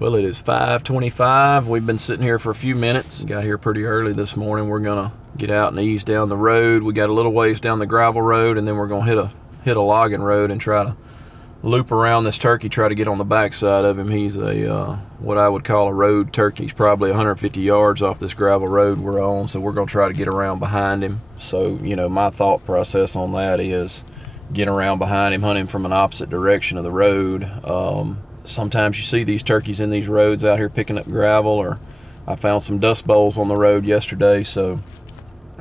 Well, it is 5:25. We've been sitting here for a few minutes. Got here pretty early this morning. We're gonna get out and ease down the road. We got a little ways down the gravel road, and then we're gonna hit a logging road and try to loop around this turkey, try to get on the backside of him. He's a what I would call a road turkey. He's probably 150 yards off this gravel road we're on, so we're gonna try to get around behind him. So, you know, my thought process on that is get around behind him, hunt him from an opposite direction of the road. Sometimes you see these turkeys in these roads out here picking up gravel, or I found some dust bowls on the road yesterday, so,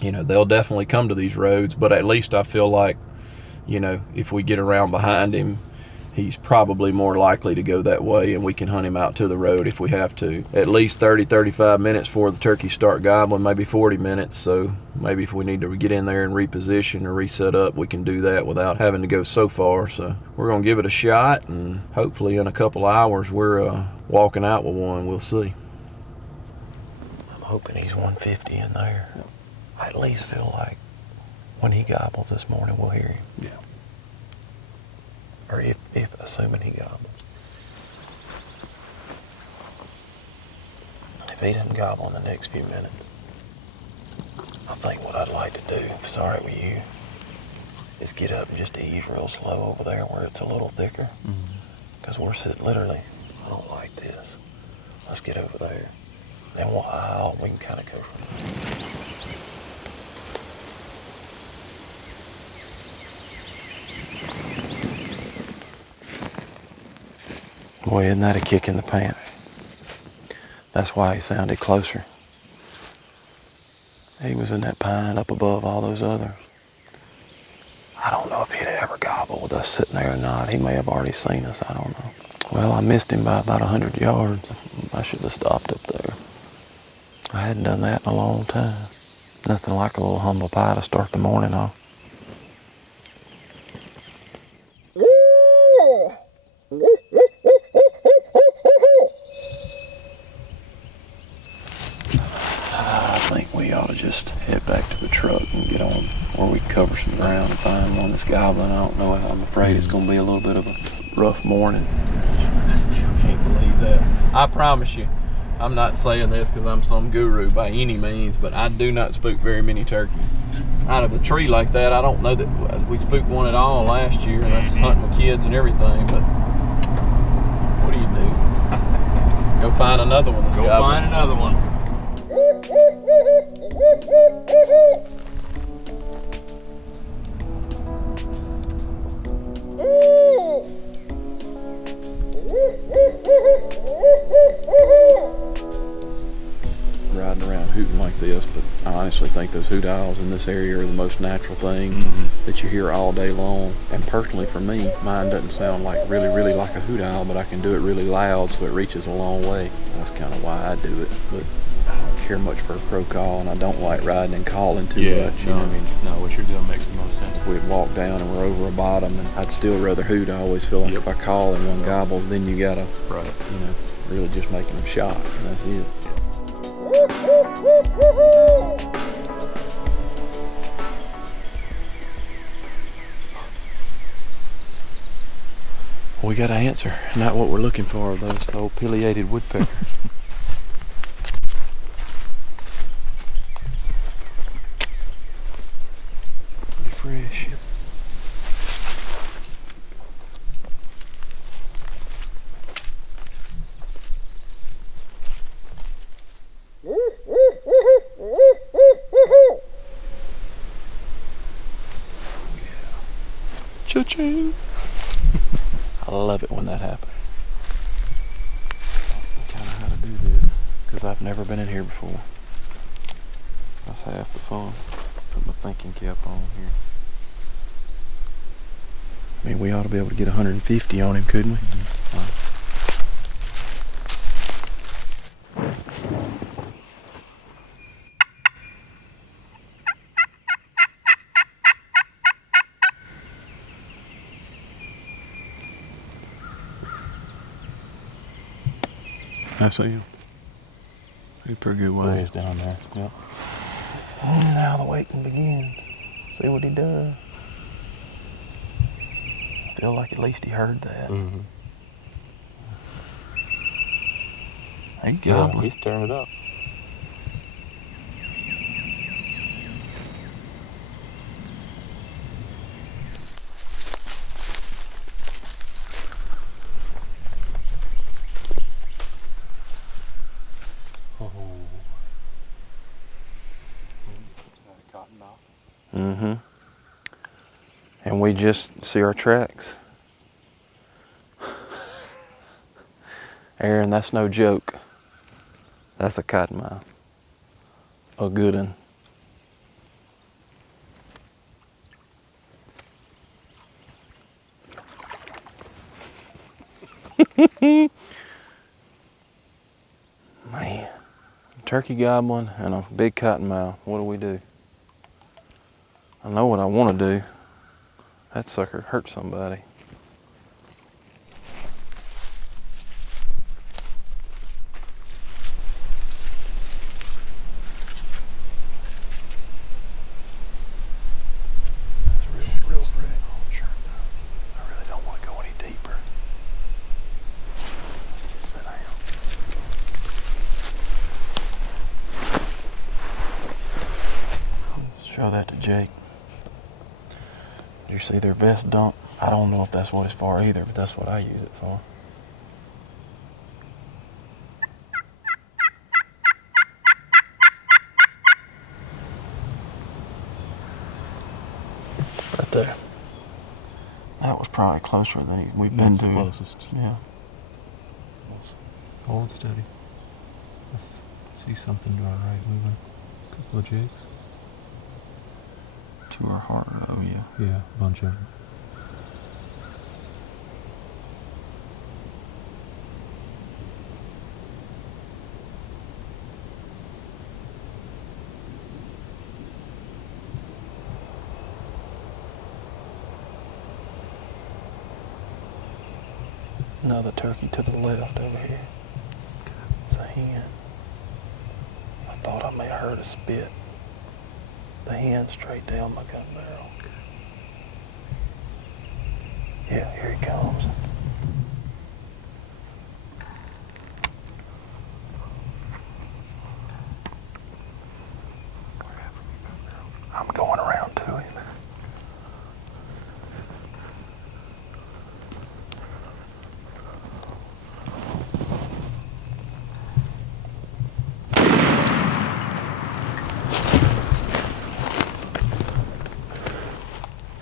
you know, they'll definitely come to these roads, but at least I feel like, you know, if we get around behind him, he's probably more likely to go that way, and we can hunt him out to the road if we have to. At least 30-35 minutes before the turkeys start gobbling, maybe 40 minutes, so maybe if we need to get in there and reposition or reset up, we can do that without having to go so far. So we're gonna give it a shot, and hopefully in a couple hours we're walking out with one. We'll see. I'm hoping he's 150 in there. I at least feel like when he gobbles this morning, we'll hear him. Yeah. Or if assuming he gobbles. If he doesn't gobble in the next few minutes, I think what I'd like to do, if it's all right with you, is get up and just ease real slow over there where it's a little thicker. Because we're sitting literally, I don't like this. Let's get over there. Then we can kind of go from there. Boy, isn't that a kick in the pants? That's why he sounded closer. He was in that pine up above all those others. I don't know if he'd ever gobble with us sitting there or not. He may have already seen us, I don't know. Well, I missed him by about 100 yards. I should have stopped up there. I hadn't done that in a long time. Nothing like a little humble pie to start the morning off. Just head back to the truck and get on where we cover some ground and find one that's gobbling. I don't know. I'm afraid it's going to be a little bit of a rough morning. I still can't believe that. I promise you, I'm not saying this because I'm some guru by any means, but I do not spook very many turkeys. Out of a tree like that, I don't know that we spooked one at all last year, and that's hunting with kids and everything, but what do you do? Go find another one that's gobbling. Go find another one. Riding around hooting like this, but I honestly think those hoot owls in this area are the most natural thing that you hear all day long. And personally for me, mine doesn't sound like really like a hoot owl, but I can do it really loud so it reaches a long way. That's kind of why I do it. But I don't care much for a crow call, and I don't like riding and calling too much. You know what I mean? No, what you're doing makes the most sense. If we'd walk down and we're over a bottom, and I'd still rather hoot. I always feel like if I call and one gobbles, then you gotta, you know, really just making them shot, and that's it. We got an answer. Not what we're looking for, though. It's the old pileated woodpecker. Fresh. Cha-ching. I love it when that happens. I kind of how to do this because I've never been in here before. That's half the fun. Put my thinking cap on here. I mean, we ought to be able to get 150 on him, couldn't we? I see him. He's a pretty good way. He's down there. Yep. And now the waiting begins. See what he does. Feel like at least he heard that. Hey, Yeah, gobbler. he's tearing it up. Oh. Cottonmouth. Mm-hmm. And we just see our tracks. Aaron, that's no joke. That's a cottonmouth. A good one. Man, turkey gobbling and a big cottonmouth. What do we do? I know what I want to do. That sucker hurt somebody. That's real pretty. I really don't want to go any deeper. Just sit down. Show that to Jake. You see their vest dump? I don't know if that's what it's for either, but that's what I use it for. Right there. That was probably closer than we've been That's to. the closest. Yeah. Hold steady. Let's see something to our right moving. Couple of jigs. To our heart, oh yeah. Yeah, bunch of them. Another turkey to the left over here. It's a hen. I thought I may have heard a spit. The hen straight down my gun barrel. Yeah, here he comes. I'm going around to him.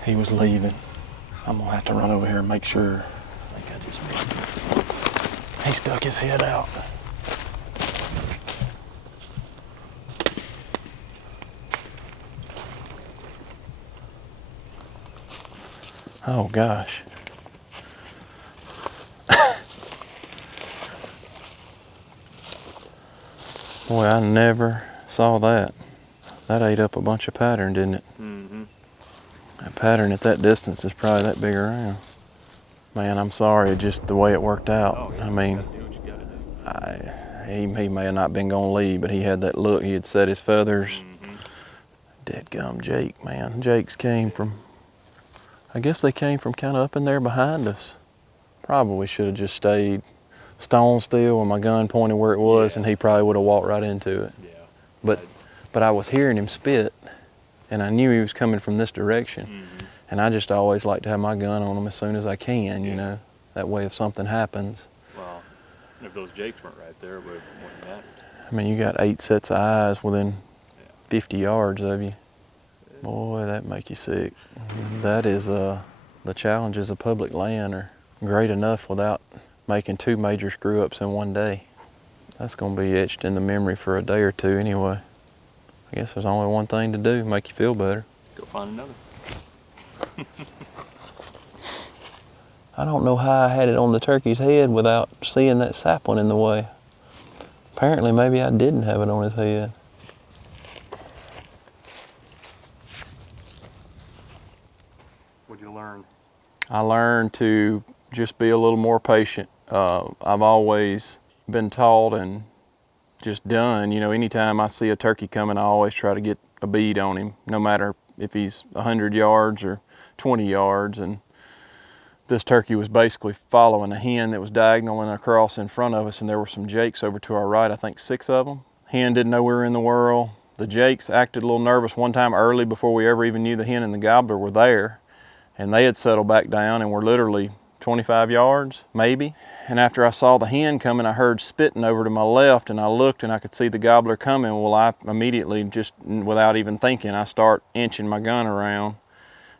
He was leaving. I'm gonna have to run over here and make sure. I think I just missed him. He stuck his head out. Oh gosh. Boy, I never saw that. That ate up a bunch of pattern, didn't it? Mm-hmm. That pattern at that distance is probably that big around. Man, I'm sorry, just the way it worked out. Oh, yeah. I mean, You gotta do what you gotta do. he may have not been gonna leave, but he had that look. He had set his feathers. Mm-hmm. Deadgum Jake, man. Jake's came from, I guess they came from kind of up in there behind us. Probably should have just stayed stone still with my gun pointed where it was, Yeah. and he probably would have walked right into it. Yeah. But I was hearing him spit, and I knew he was coming from this direction. Mm-hmm. And I just always like to have my gun on him as soon as I can, you Yeah. know. That way if something happens. Well, if those jakes weren't right there, it wouldn't matter. I mean, you got 8 sets of eyes within 50 yards of you. Boy, that make you sick. That is, the challenges of public land are great enough without making 2 major screw-ups in one day. That's gonna be etched in the memory for a day or two anyway. I guess there's only one thing to do, make you feel better. Go find another. I don't know how I had it on the turkey's head without seeing that sapling in the way. Apparently, maybe I didn't have it on his head. What'd you learn? I learned to just be a little more patient. I've always been taught and just done, you know, anytime I see a turkey coming, I always try to get a bead on him, no matter if he's 100 yards or 20 yards. And This turkey was basically following a hen that was diagonaling across in front of us, and there were some jakes over to our right, I think 6 of them. Hen didn't know we were in the whirl. The jakes acted a little nervous one time early before we ever even knew the hen and the gobbler were there, and they had settled back down and were literally 25 yards, maybe. And after I saw the hen coming, I heard spitting over to my left, and I looked and I could see the gobbler coming. Well, I immediately, just without even thinking, I start inching my gun around,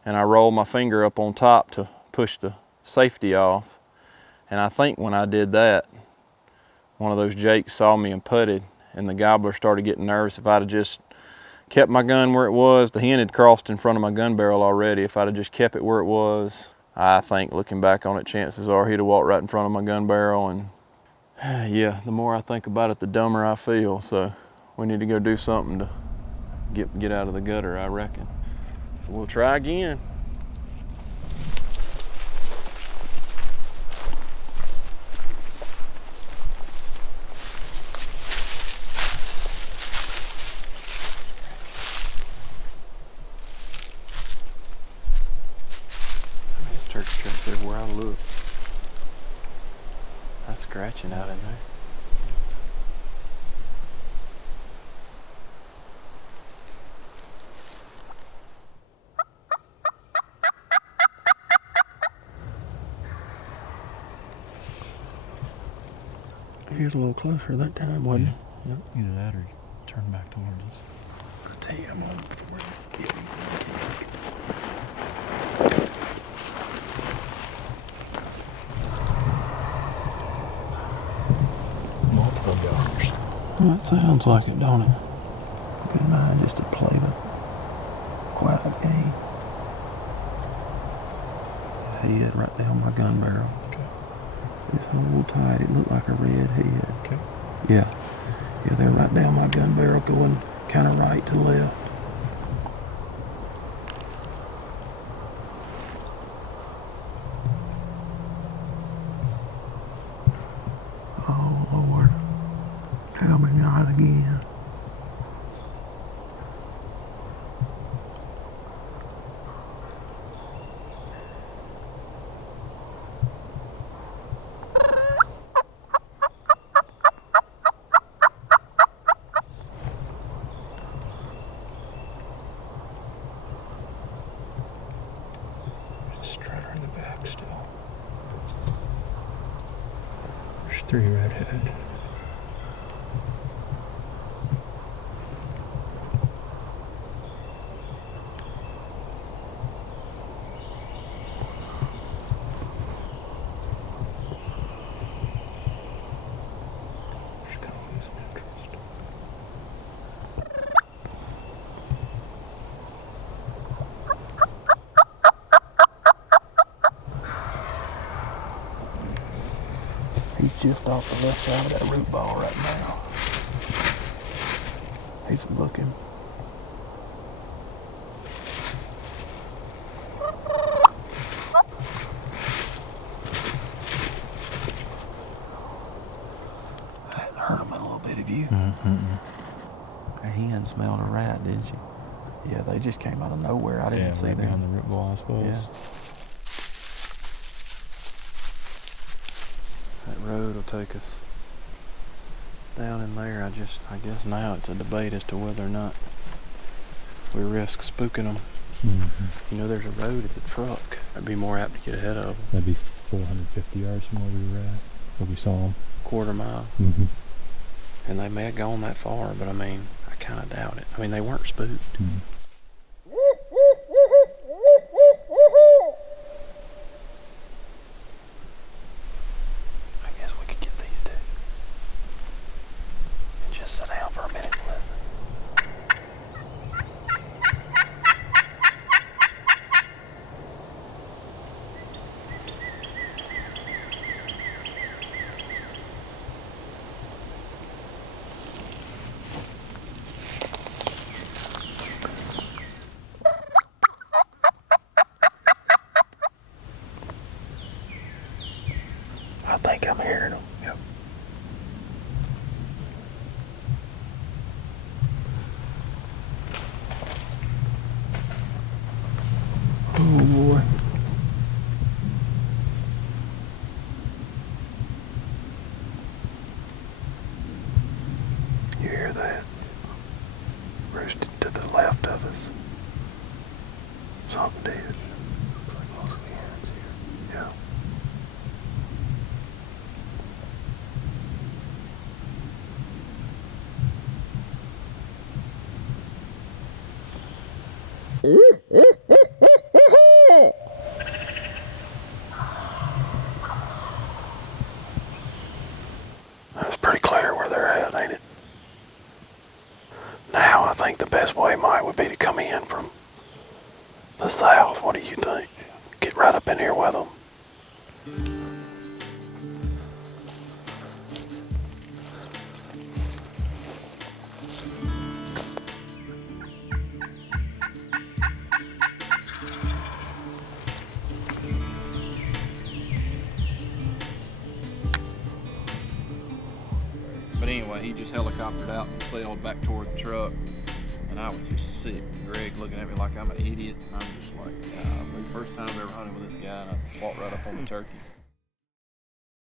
and I roll my finger up on top to push the safety off. And I think when I did that, one of those jakes saw me and putted, and the gobbler started getting nervous. If I'd have just kept my gun where it was, the hen had crossed in front of my gun barrel already. If I'd have just kept it where it was, I think looking back on it, chances are he'd have walked right in front of my gun barrel. And yeah, the more I think about it, the dumber I feel. So we need to go do something to get out of the gutter, I reckon. So we'll try again. Turkey tracks everywhere I look. That's scratching out in there. He was a little closer that time, wasn't he? Yep. Either that or turn back towards us. I'll tell you, I'm on before you get me. Multiple gobbers. Well, that sounds like it, don't it? Good mind just to play the quiet game. Head right down my gun barrel. Okay. Just hold tight. It looked like a red head. Okay. Yeah, they're right down my gun barrel, going kind of right to left. Oh Lord, tell me not again. Strutter in the back still. There's 3 redhead. She's kind of losing interest. He's just off the left side of that root ball right now. He's looking. That hurt him a little bit of you. That hen smelled a rat, didn't you? Yeah, they just came out of nowhere. I didn't see right them. behind the root ball, I suppose. Yeah. That road will take us down in there. I guess now it's a debate as to whether or not we risk spooking them. You know, there's a road at the truck. I'd be more apt to get ahead of them. That'd be 450 yards from where we were at, where we saw them. Quarter mile. And they may have gone that far, but I mean, I kind of doubt it. I mean, they weren't spooked. I guess we could get these two and just sit down for a minute and listen. I think I'm hearing them. Yep. Oh boy. right up in here with them. But anyway, he just helicoptered out and sailed back toward the truck. And I was just sick. Greg looking at me like I'm an idiot. And I'm just like, the first time I've ever hunted with this guy, and I walked right up on the turkey.